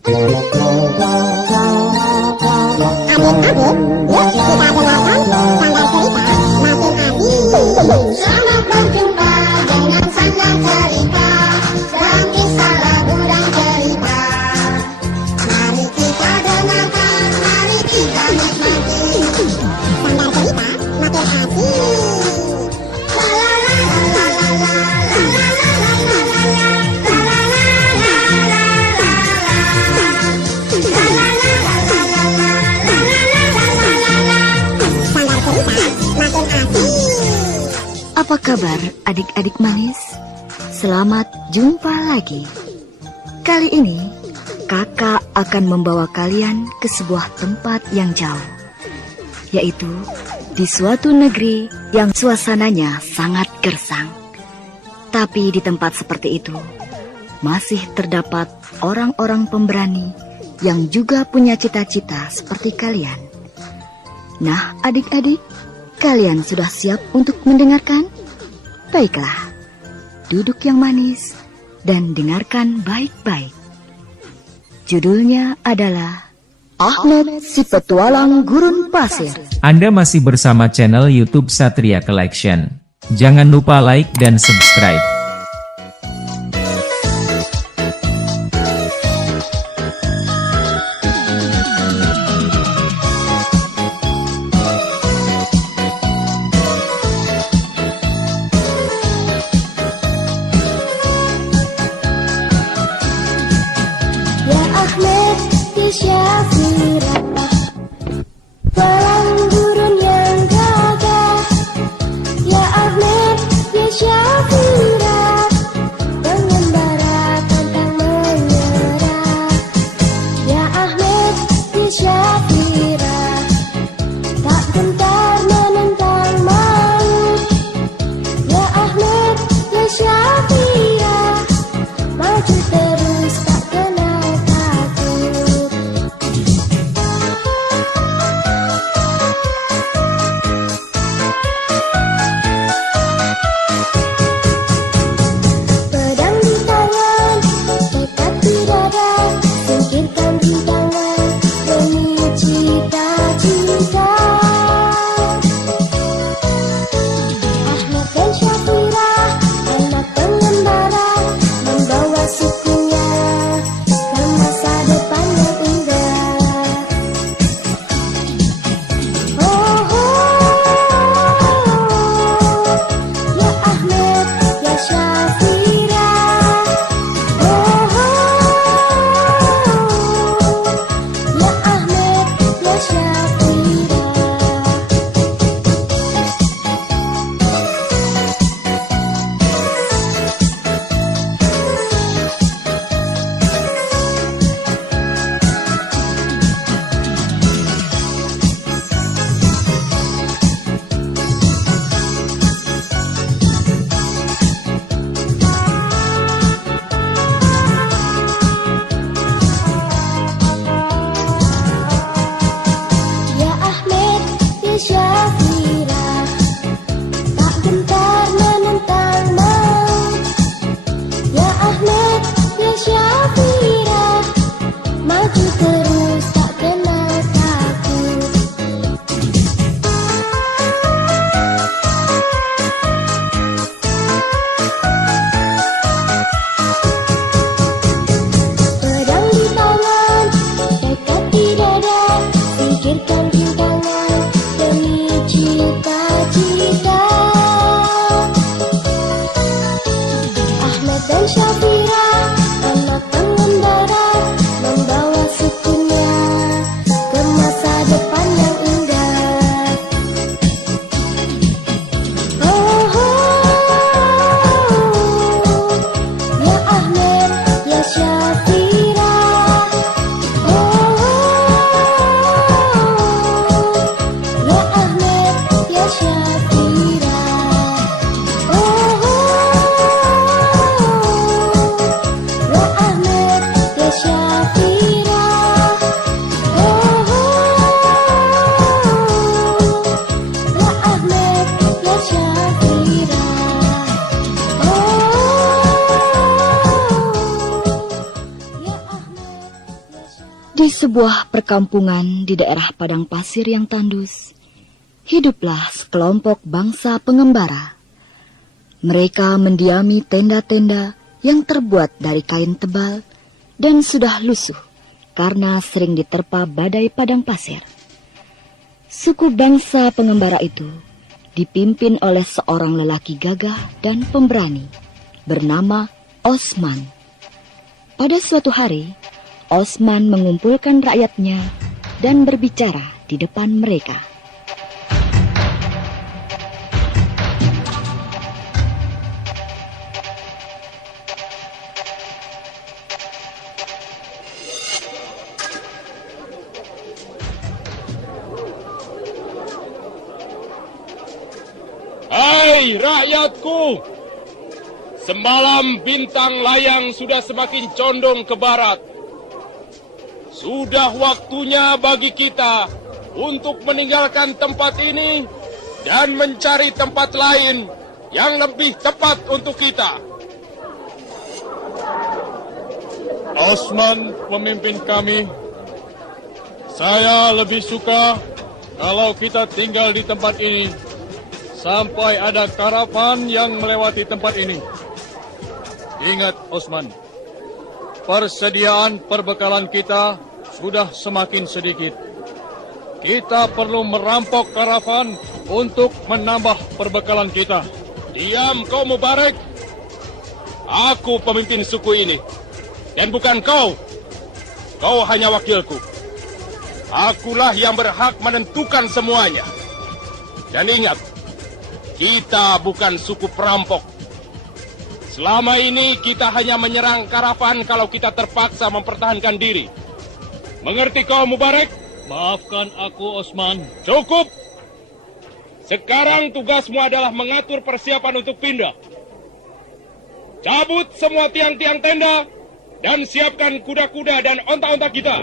Selamat berjumpa dengan Sanggar Cerita, dalam kisah lagu dan cerita. Mari kita dengarkan, mari kita nikmati. Sanggar Cerita makin asik. La la la la la la la la la la la la la la la la la la la. Sanggar Cerita makin asik. Apa kabar adik-adik manis? Selamat jumpa lagi. Kali ini kakak akan membawa kalian ke sebuah tempat yang jauh, yaitu di suatu negeri yang suasananya sangat gersang. Tapi di tempat seperti itu masih terdapat orang-orang pemberani yang juga punya cita-cita seperti kalian. Nah adik-adik, kalian sudah siap untuk mendengarkan? Baiklah, duduk yang manis dan dengarkan baik-baik. Judulnya adalah Ahmed si Petualang Gurun Pasir. Anda masih bersama channel YouTube Satria Collection. Jangan lupa like dan subscribe. Ya Ahmed di Syafirah, petualang gurun yang gagah. Ya Ahmed di Syafirah, pengembara pantang menyerah. Ya Ahmed di Syafirah, tak gentar menentang maut. Ya Ahmed di Syafirah, maju terus tak kenal takut. Di sebuah perkampungan di daerah padang pasir yang tandus, hiduplah sekelompok bangsa pengembara. Mereka mendiami tenda-tenda yang terbuat dari kain tebal dan sudah lusuh karena sering diterpa badai padang pasir. Suku bangsa pengembara itu dipimpin oleh seorang lelaki gagah dan pemberani bernama Osman. Pada suatu hari, Osman mengumpulkan rakyatnya dan berbicara di depan mereka. Hai rakyatku, semalam bintang layang sudah semakin condong ke barat. Sudah waktunya bagi kita untuk meninggalkan tempat ini dan mencari tempat lain yang lebih tepat untuk kita. Osman, pemimpin kami, saya lebih suka kalau kita tinggal di tempat ini sampai ada karavan yang melewati tempat ini. Ingat, Osman, persediaan perbekalan kita sudah semakin sedikit. Kita perlu merampok karavan untuk menambah perbekalan kita. Diam kau, Mubarak. Aku pemimpin suku ini, dan bukan kau. Kau hanya wakilku. Akulah yang berhak menentukan semuanya. Dan ingat, kita bukan suku perampok. Selama ini kita hanya menyerang karavan kalau kita terpaksa mempertahankan diri. Mengerti kau, Mubarak? Maafkan aku, Osman. Cukup. Sekarang tugasmu adalah mengatur persiapan untuk pindah. Cabut semua tiang-tiang tenda dan siapkan kuda-kuda dan onta-onta kita.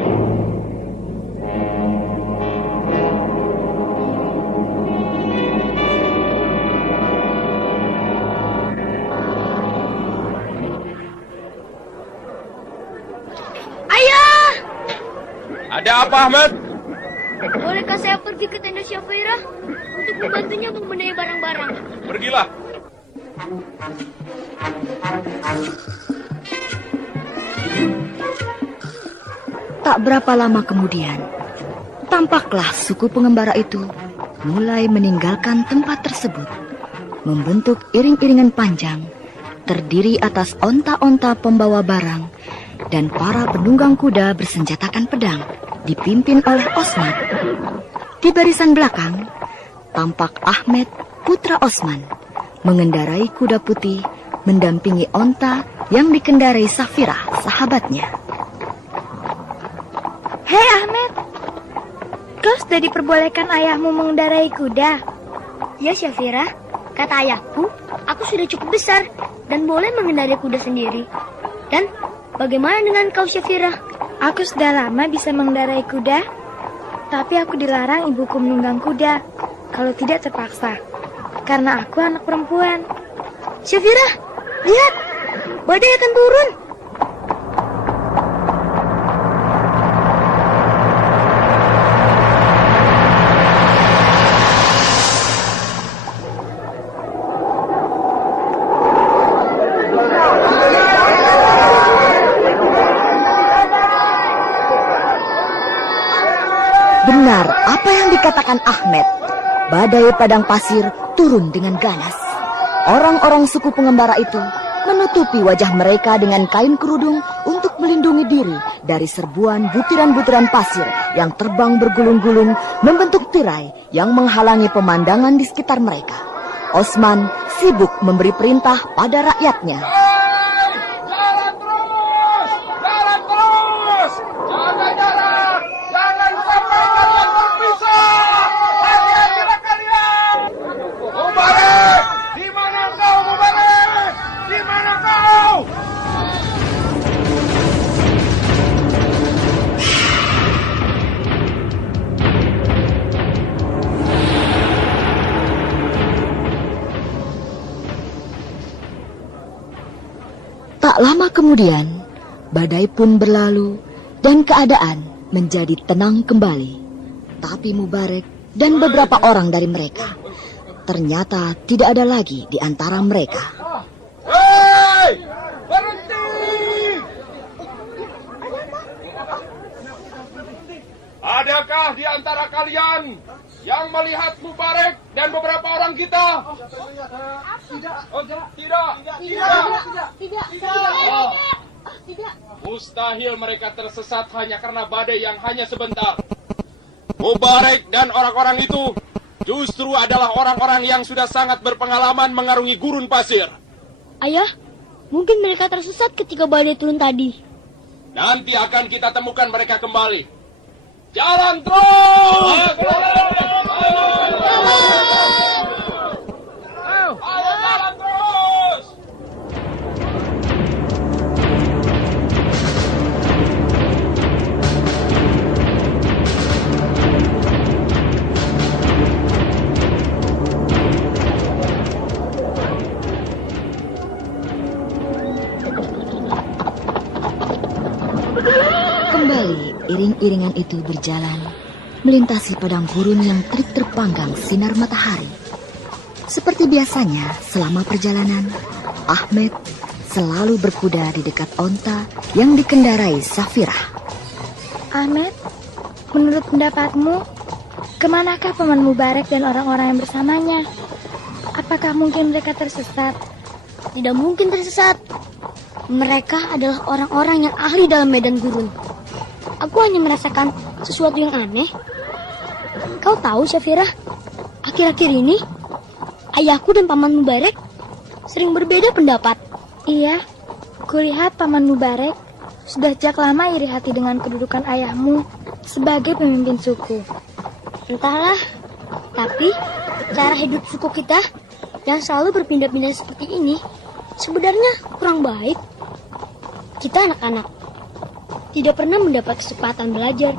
Ada apa, Ahmed? Bolehkah saya pergi ke tenda Syafira untuk membantunya membenahi barang-barang? Pergilah. Tak berapa lama kemudian, tampaklah suku pengembara itu mulai meninggalkan tempat tersebut, membentuk iring-iringan panjang, terdiri atas onta-onta pembawa barang, dan para penunggang kuda bersenjatakan pedang, dipimpin oleh Osman. Di barisan belakang, tampak Ahmed, putra Osman, mengendarai kuda putih, mendampingi onta yang dikendarai Safira, sahabatnya. Hei Ahmed, kau sudah diperbolehkan ayahmu mengendarai kuda? Ya Syafira, kata ayahku, aku sudah cukup besar dan boleh mengendarai kuda sendiri. Dan bagaimana dengan kau Syafira? Aku sudah lama bisa mengendarai kuda, tapi aku dilarang ibuku menunggang kuda kalau tidak terpaksa, karena aku anak perempuan. Syafira, lihat, badai akan turun. Benar apa yang dikatakan Ahmed. Badai padang pasir turun dengan ganas. Orang-orang suku pengembara itu menutupi wajah mereka dengan kain kerudung untuk melindungi diri dari serbuan butiran-butiran pasir yang terbang bergulung-gulung membentuk tirai yang menghalangi pemandangan di sekitar mereka. Osman sibuk memberi perintah pada rakyatnya. Tak lama kemudian, badai pun berlalu dan keadaan menjadi tenang kembali. Tapi Mubarek dan beberapa orang dari mereka ternyata tidak ada lagi di antara mereka. Hei! Berhenti! Adakah di antara kalian yang melihat Mubarek dan beberapa orang kita? Tidak. Oh, tidak. Tidak. Mustahil mereka tersesat hanya karena badai yang hanya sebentar. Mubarek dan orang-orang itu justru adalah orang-orang yang sudah sangat berpengalaman mengarungi gurun pasir. Ayah, mungkin mereka tersesat ketika badai turun tadi. Nanti akan kita temukan mereka kembali. Jalan terus! Ayo jalan terus! Kembali iring-iringan itu berjalan melintasi padang gurun yang terik terpanggang sinar matahari. Seperti biasanya selama perjalanan, Ahmed selalu berkuda di dekat onta yang dikendarai Safirah. Ahmed, menurut pendapatmu, kemanakah Paman Mubarek dan orang-orang yang bersamanya? Apakah mungkin mereka tersesat? Tidak mungkin tersesat. Mereka adalah orang-orang yang ahli dalam medan gurun. Aku hanya merasakan sesuatu yang aneh. Kau tahu, Syafirah, akhir-akhir ini ayahku dan Paman Mubarek sering berbeda pendapat. Iya, kulihat Paman Mubarek sudah sejak lama iri hati dengan kedudukan ayahmu sebagai pemimpin suku. Entahlah, tapi cara hidup suku kita yang selalu berpindah-pindah seperti ini sebenarnya kurang baik. Kita anak-anak tidak pernah mendapat kesempatan belajar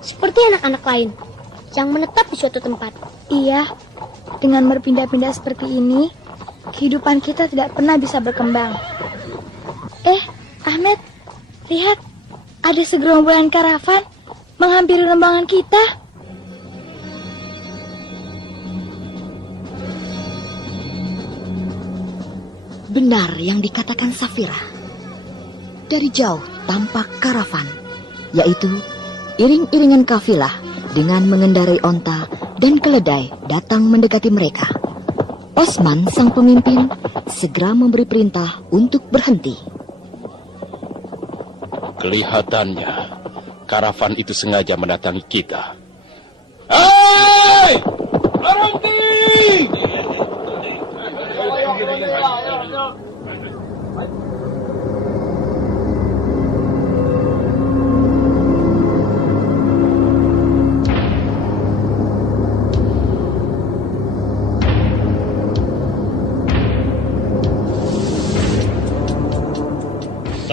seperti anak-anak lain yang menetap di suatu tempat. Iya, dengan berpindah-pindah seperti ini, kehidupan kita tidak pernah bisa berkembang. Ahmed, lihat, ada segerombolan karavan menghampiri rombongan kita. Benar yang dikatakan Safirah. Dari jauh tampak karavan, yaitu iring-iringan kafilah dengan mengendarai onta dan keledai datang mendekati mereka. Osman, sang pemimpin, segera memberi perintah untuk berhenti. Kelihatannya karavan itu sengaja mendatangi kita. Hei! Berhenti!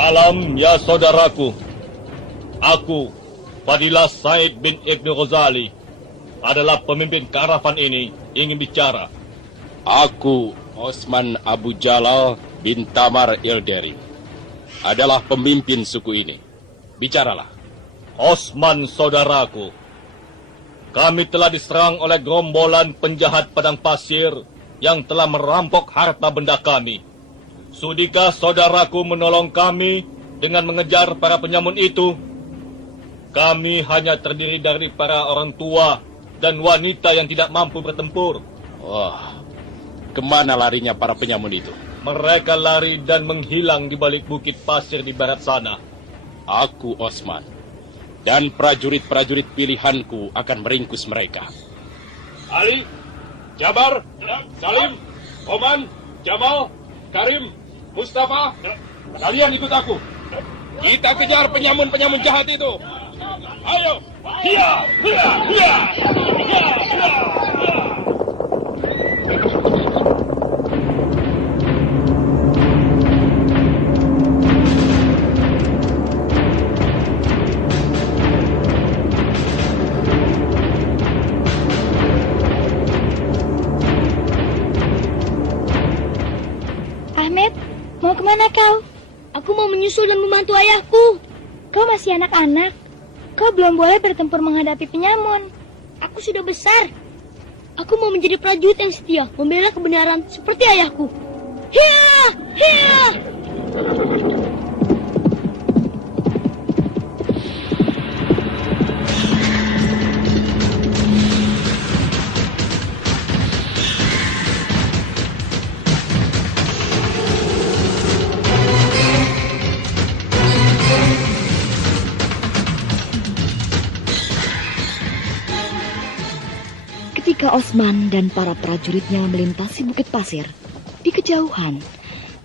Salam ya saudaraku. Aku, Fadilah Said bin Ibnu Ghazali, adalah pemimpin karavan ini, ingin bicara. Aku, Osman Abu Jalal bin Tamar Ilderi, adalah pemimpin suku ini. Bicaralah. Osman saudaraku, kami telah diserang oleh gerombolan penjahat padang pasir yang telah merampok harta benda kami. Sudikah saudaraku menolong kami dengan mengejar para penyamun itu? Kami hanya terdiri dari para orang tua dan wanita yang tidak mampu bertempur. Wah, kemana larinya para penyamun itu? Mereka lari dan menghilang di balik bukit pasir di barat sana. Aku, Osman, dan prajurit-prajurit pilihanku akan meringkus mereka. Ali, Jabar, Salim, Oman, Jamal, Karim, Mustafa, kalian ikut aku. Kita kejar penyamun-penyamun jahat itu. Ayo. Hiya, hiya, hiya, hiya, hiya. Ahmed, mau kemana kau? Aku mau menyusul dan membantu ayahku. Kau masih anak-anak. Kau belum boleh bertempur menghadapi penyamun. Aku sudah besar. Aku mau menjadi prajurit yang setia, membela kebenaran seperti ayahku. Hiya! Hiya! Ketika Osman dan para prajuritnya melintasi bukit pasir, di kejauhan,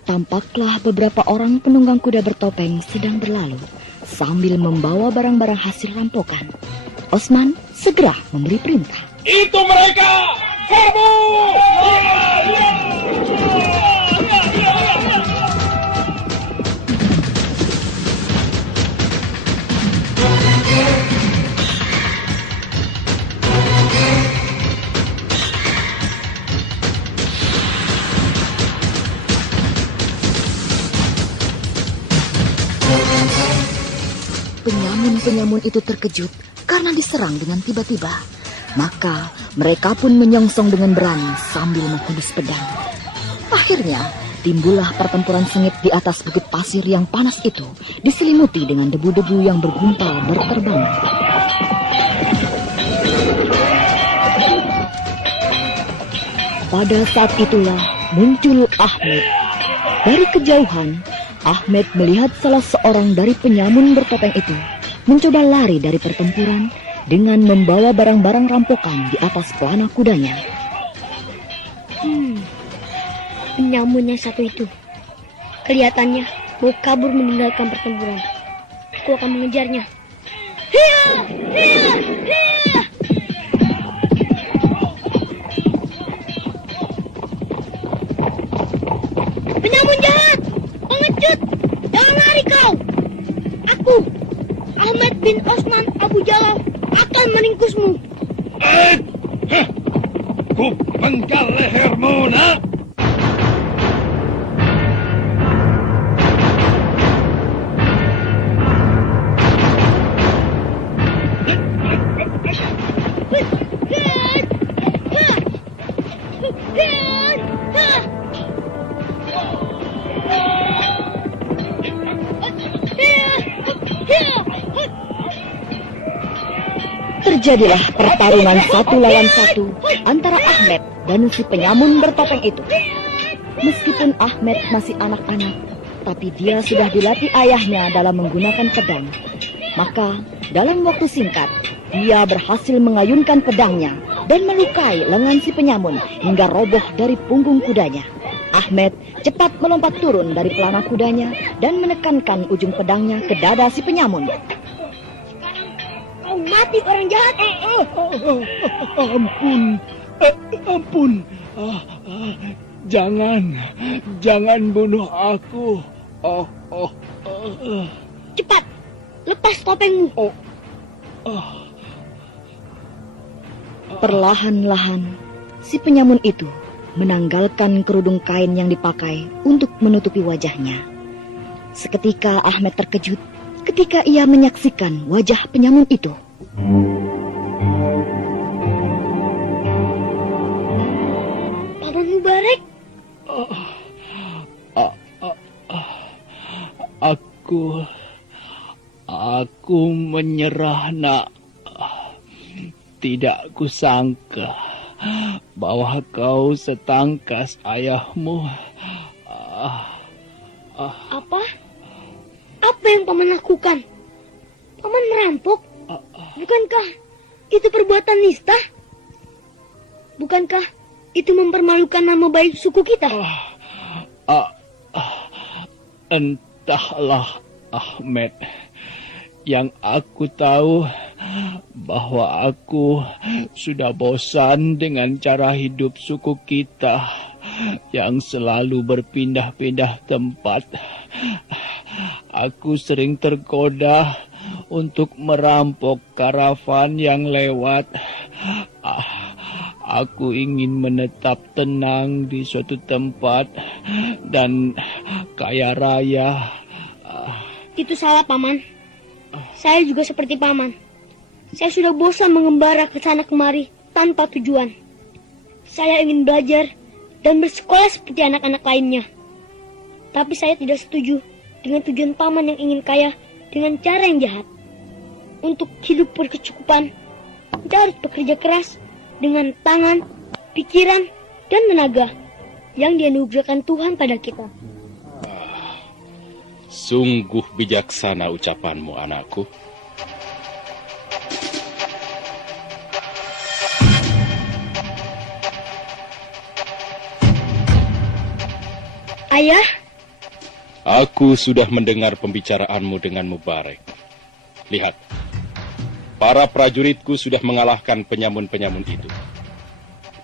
tampaklah beberapa orang penunggang kuda bertopeng sedang berlalu, sambil membawa barang-barang hasil rampokan. Osman segera memberi perintah. Itu mereka! Serbu! Penyamun-penyamun itu terkejut karena diserang dengan tiba-tiba. Maka mereka pun menyongsong dengan berani sambil menghunus pedang. Akhirnya timbullah pertempuran sengit di atas bukit pasir yang panas itu, diselimuti dengan debu-debu yang bergumpal berterbangan. Pada saat itulah muncul Ahmed. Dari kejauhan, Ahmed melihat salah seorang dari penyamun bertopeng itu mencoba lari dari pertempuran dengan membawa barang-barang rampokan di atas pelana kudanya. Penyamun yang satu itu kelihatannya mau kabur meninggalkan pertempuran. Aku akan mengejarnya. Hiya! Hiya! Hiya! Penyamun jahat! Pengecut! Jangan lari kau! Aku, Ahmed bin Osman Abu Jalal, akan meringkusmu. Ku penggal lehermu, nak! Terjadilah pertarungan satu lawan satu antara Ahmed dan si penyamun bertopeng itu. Meskipun Ahmed masih anak-anak, tapi dia sudah dilatih ayahnya dalam menggunakan pedang. Maka dalam waktu singkat, dia berhasil mengayunkan pedangnya dan melukai lengan si penyamun hingga roboh dari punggung kudanya. Ahmed cepat melompat turun dari pelana kudanya dan menekankan ujung pedangnya ke dada si penyamun. Kau mati, orang jahat. Ampun. Jangan bunuh aku. Cepat, lepas topengmu. Perlahan-lahan, si penyamun itu menanggalkan kerudung kain yang dipakai untuk menutupi wajahnya. Seketika Ahmed terkejut ketika ia menyaksikan wajah penyamun itu. Paman Mubarak. Aku menyerah, nak. Tidak kusangka bahwa kau setangkas ayahmu. Apa? Apa yang paman lakukan? Paman merampok? Bukankah itu perbuatan nista? Bukankah itu mempermalukan nama baik suku kita? Entahlah, Ahmed. Yang aku tahu bahwa aku sudah bosan dengan cara hidup suku kita yang selalu berpindah-pindah tempat. Aku sering tergoda untuk merampok karavan yang lewat. Aku ingin menetap tenang di suatu tempat dan kaya raya. Itu salah, Paman. Saya juga seperti Paman. Saya sudah bosan mengembara ke sana kemari tanpa tujuan. Saya ingin belajar dan bersekolah seperti anak-anak lainnya. Tapi saya tidak setuju dengan tujuan paman yang ingin kaya dengan cara yang jahat. Untuk hidup berkecukupan, kita harus bekerja keras dengan tangan, pikiran, dan tenaga yang dianugerahkan Tuhan pada kita. Sungguh bijaksana ucapanmu, anakku. Ayah, Aku sudah mendengar pembicaraanmu dengan Mubarek. Lihat, para prajuritku sudah mengalahkan penyamun-penyamun itu.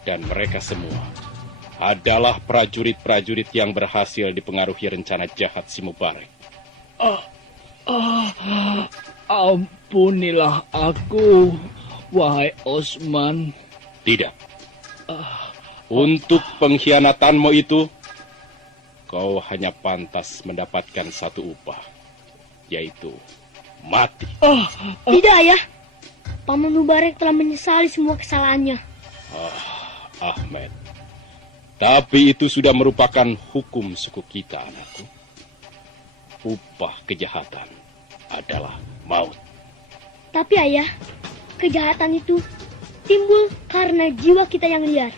Dan mereka semua adalah prajurit-prajurit yang berhasil dipengaruhi rencana jahat si Mubarek. Ampunilah aku, wahai Osman. Tidak. Untuk pengkhianatanmu itu, kau hanya pantas mendapatkan satu upah, yaitu mati. Tidak, Ayah. Paman Mubarek telah menyesali semua kesalahannya. Ahmed, tapi itu sudah merupakan hukum suku kita, anakku. Upah kejahatan adalah maut. Tapi Ayah, kejahatan itu timbul karena jiwa kita yang liar.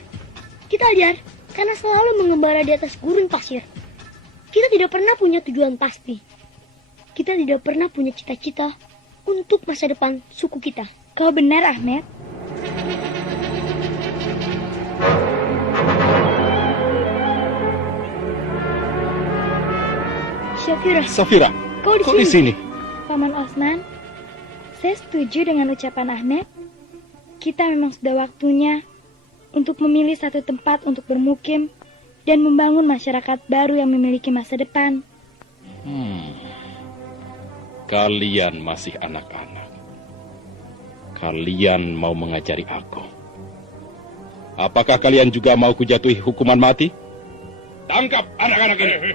Kita liar karena selalu mengembara di atas gurun pasir. Kita tidak pernah punya tujuan pasti. Kita tidak pernah punya cita-cita untuk masa depan suku kita. Kau benar, Ahmed. Safira, kau kok di sini? Paman Osman, saya setuju dengan ucapan Ahmed. Kita memang sudah waktunya untuk memilih satu tempat untuk bermukim dan membangun masyarakat baru yang memiliki masa depan. Kalian masih anak-anak. Kalian mau mengajari aku. Apakah kalian juga mau kujatuhi hukuman mati? Tangkap anak-anak ini.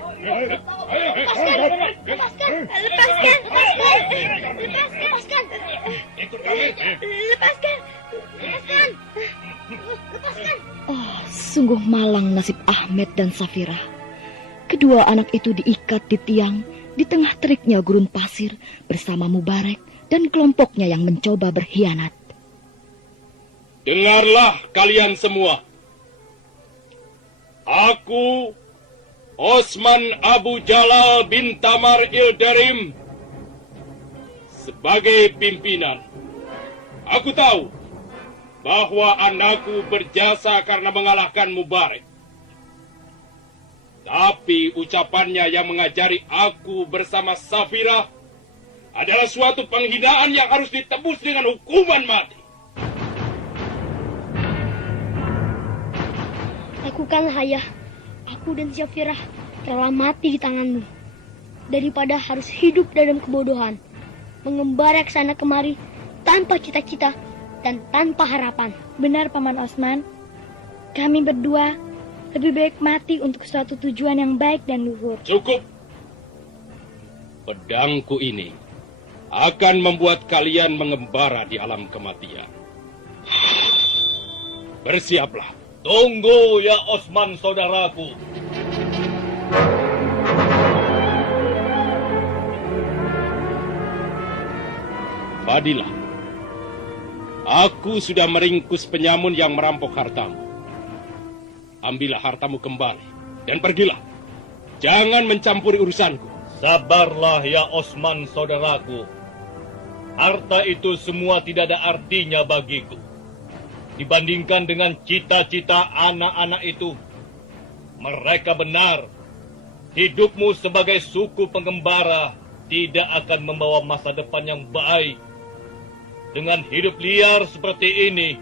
Sungguh malang nasib Ahmed dan Safira. Kedua anak itu diikat di tiang di tengah teriknya gurun pasir bersama Mubarek dan kelompoknya yang mencoba berkhianat. Dengarlah kalian semua. Aku, Osman Abu Jalal bin Tamar Ildarim, sebagai pimpinan, aku tahu bahwa anakku berjasa karena mengalahkan Mubarek. Tapi ucapannya yang mengajari aku bersama Safira adalah suatu penghinaan yang harus ditebus dengan hukuman mati. Lakukanlah, Ayah. Aku dan Safira telah mati di tanganmu. Daripada harus hidup dalam kebodohan, mengembara ke sana kemari tanpa cita-cita dan tanpa harapan. Benar, Paman Osman. Kami berdua lebih baik mati untuk suatu tujuan yang baik dan luhur. Cukup. Pedangku ini akan membuat kalian mengembara di alam kematian. Bersiaplah. Tunggu ya Osman saudaraku. Fadilah, aku sudah meringkus penyamun yang merampok hartamu. Ambillah hartamu kembali dan pergilah. Jangan mencampuri urusanku. Sabarlah ya Osman saudaraku. Harta itu semua tidak ada artinya bagiku. Dibandingkan dengan cita-cita anak-anak itu, mereka benar. Hidupmu sebagai suku pengembara tidak akan membawa masa depan yang baik. Dengan hidup liar seperti ini,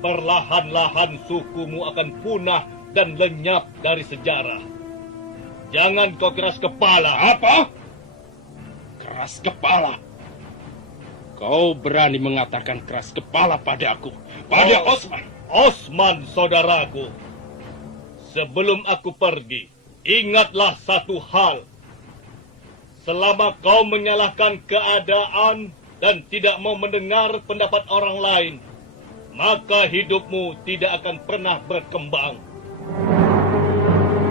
perlahan-lahan sukumu akan punah dan lenyap dari sejarah. Jangan kau keras kepala. Apa? Keras kepala? Kau berani mengatakan keras kepala padaku? Pada Osman? Osman saudaraku. Sebelum aku pergi, ingatlah satu hal. Selama kau menyalahkan keadaan dan tidak mau mendengar pendapat orang lain, maka hidupmu tidak akan pernah berkembang.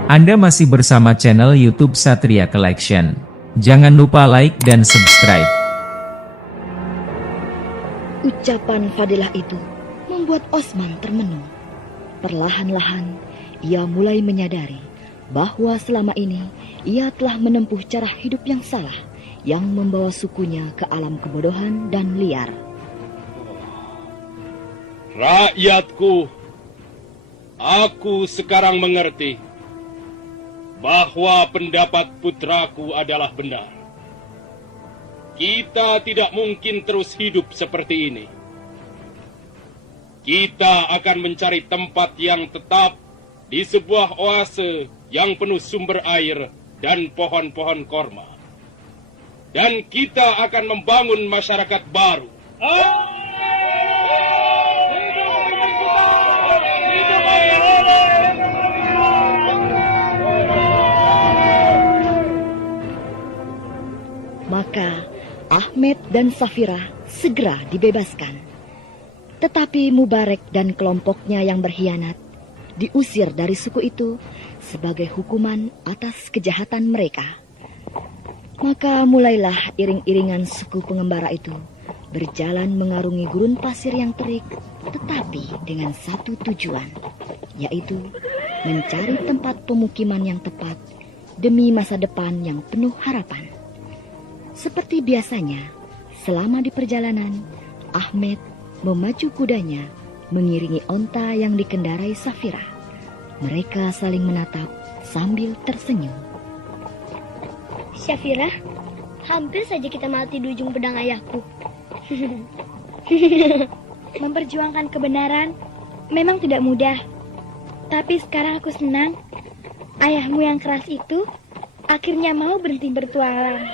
Anda masih bersama channel YouTube Satria Collection. Jangan lupa like dan subscribe. Ucapan Fadilah itu membuat Osman termenung. Perlahan-lahan, ia mulai menyadari bahwa selama ini ia telah menempuh cara hidup yang salah yang membawa sukunya ke alam kebodohan dan liar. Rakyatku, aku sekarang mengerti bahwa pendapat putraku adalah benar. Kita tidak mungkin terus hidup seperti ini. Kita akan mencari tempat yang tetap di sebuah oase yang penuh sumber air dan pohon-pohon korma. Dan kita akan membangun masyarakat baru. Maka Ahmed dan Safira segera dibebaskan. Tetapi Mubarek dan kelompoknya yang berkhianat diusir dari suku itu sebagai hukuman atas kejahatan mereka. Maka mulailah iring-iringan suku pengembara itu berjalan mengarungi gurun pasir yang terik, tetapi dengan satu tujuan, yaitu mencari tempat pemukiman yang tepat demi masa depan yang penuh harapan. Seperti biasanya, selama di perjalanan, Ahmed memacu kudanya mengiringi onta yang dikendarai Safira. Mereka saling menatap sambil tersenyum. Safira, hampir saja kita mati di ujung pedang ayahku. Memperjuangkan kebenaran memang tidak mudah. Tapi sekarang aku senang ayahmu yang keras itu akhirnya mau berhenti bertualang.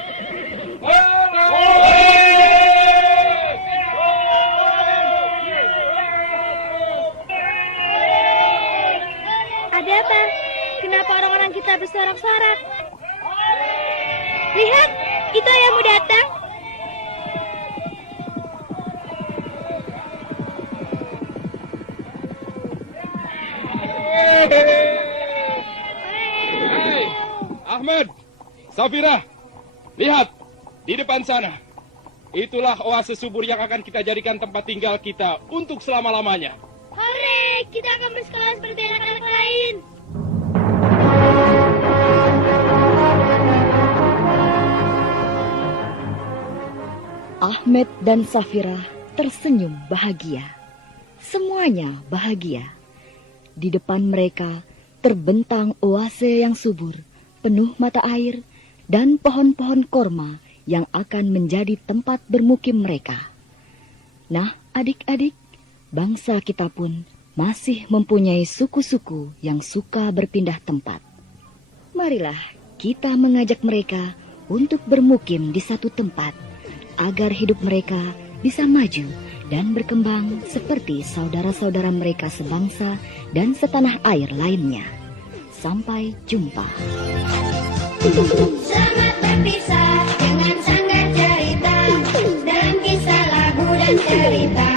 Ada apa? Kenapa orang-orang kita bersorak-sorak? Lihat, itu ayahmu datang. Hai, Ahmed, Safira, lihat di depan sana. Itulah oase subur yang akan kita jadikan tempat tinggal kita untuk selama-lamanya. Hore, kita akan bersekolah seperti anak-anak lain. Ahmed dan Safira tersenyum bahagia. Semuanya bahagia. Di depan mereka terbentang oase yang subur, penuh mata air, dan pohon-pohon korma yang akan menjadi tempat bermukim mereka. Nah, adik-adik, bangsa kita pun masih mempunyai suku-suku yang suka berpindah tempat. Marilah kita mengajak mereka untuk bermukim di satu tempat, agar hidup mereka bisa maju dan berkembang seperti saudara-saudara mereka sebangsa dan setanah air lainnya. Sampai jumpa. Selamat berpisah dengan sanggar cerita dan kisah lagu dan cerita.